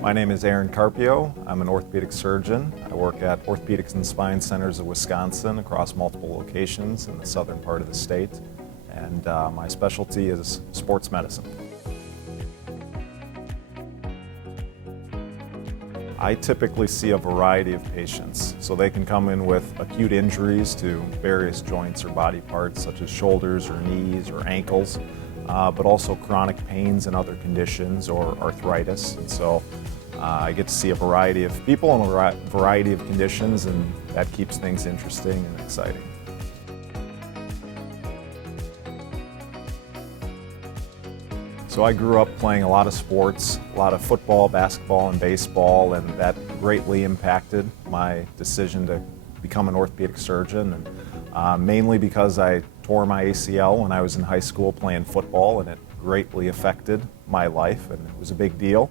My name is Carpiaux. I'm an orthopedic surgeon. I work at Orthopedics and Spine Centers of Wisconsin across multiple locations in the southern part of the state. And my specialty is sports medicine. I typically see a variety of patients. So they can come in with acute injuries to various joints or body parts such as shoulders or knees or ankles, but also chronic pains and other conditions or arthritis. And so I get to see a variety of people and a variety of conditions, and that keeps things interesting and exciting. So I grew up playing a lot of sports, a lot of football, basketball, and baseball, and that greatly impacted my decision to become an orthopedic surgeon, and mainly because I tore my ACL when I was in high school playing football, and it greatly affected my life, and it was a big deal.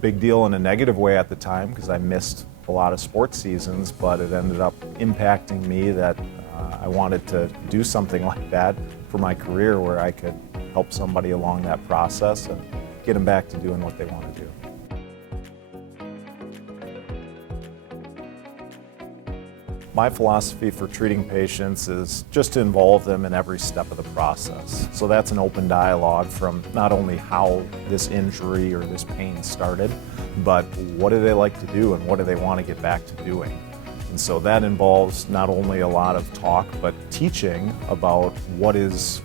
Big deal in a negative way at the time because I missed a lot of sports seasons, but it ended up impacting me that I wanted to do something like that for my career where I could help somebody along that process and get them back to doing what they want to do. My philosophy for treating patients is just to involve them in every step of the process. So that's an open dialogue from not only how this injury or this pain started, but what do they like to do and what do they want to get back to doing. And so that involves not only a lot of talk, but teaching about what is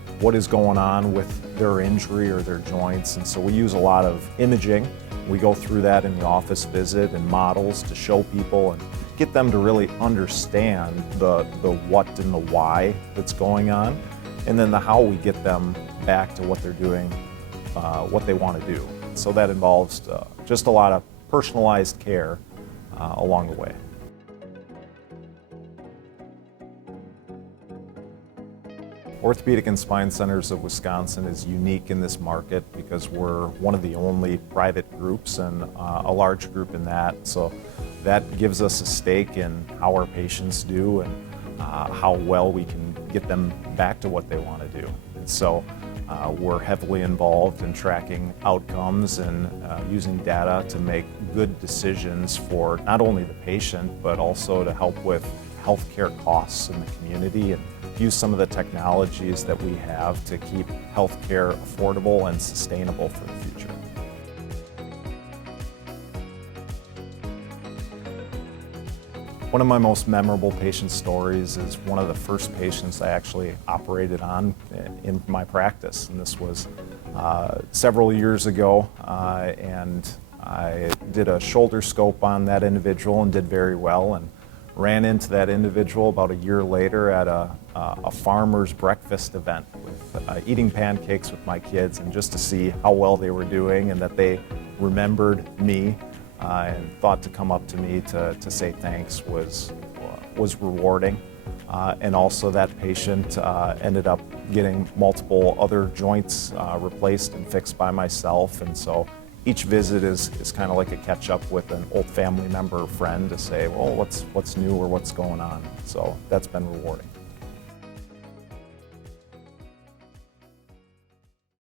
going on with their injury or their joints. And so we use a lot of imaging. We go through that in the office visit and models to show people and get them to really understand the what and the why that's going on, and then the how we get them back to what they're doing, what they want to do. So that involves just a lot of personalized care along the way. Orthopedic and Spine Centers of Wisconsin is unique in this market because we're one of the only private groups and a large group in that. So that gives us a stake in how our patients do and how well we can get them back to what they want to do. And so we're heavily involved in tracking outcomes and using data to make good decisions for not only the patient, but also to help with healthcare costs in the community and use some of the technologies that we have to keep healthcare affordable and sustainable for the future. One of my most memorable patient stories is one of the first patients I actually operated on in my practice. And this was several years ago, and I did a shoulder scope on that individual and did very well, and ran into that individual about a year later at a farmer's breakfast event with eating pancakes with my kids, and just to see how well they were doing and that they remembered me and thought to come up to me to say thanks was rewarding. And also that patient ended up getting multiple other joints replaced and fixed by myself, and so each visit is kind of like a catch up with an old family member or friend to say, well, what's new or what's going on. So that's been rewarding.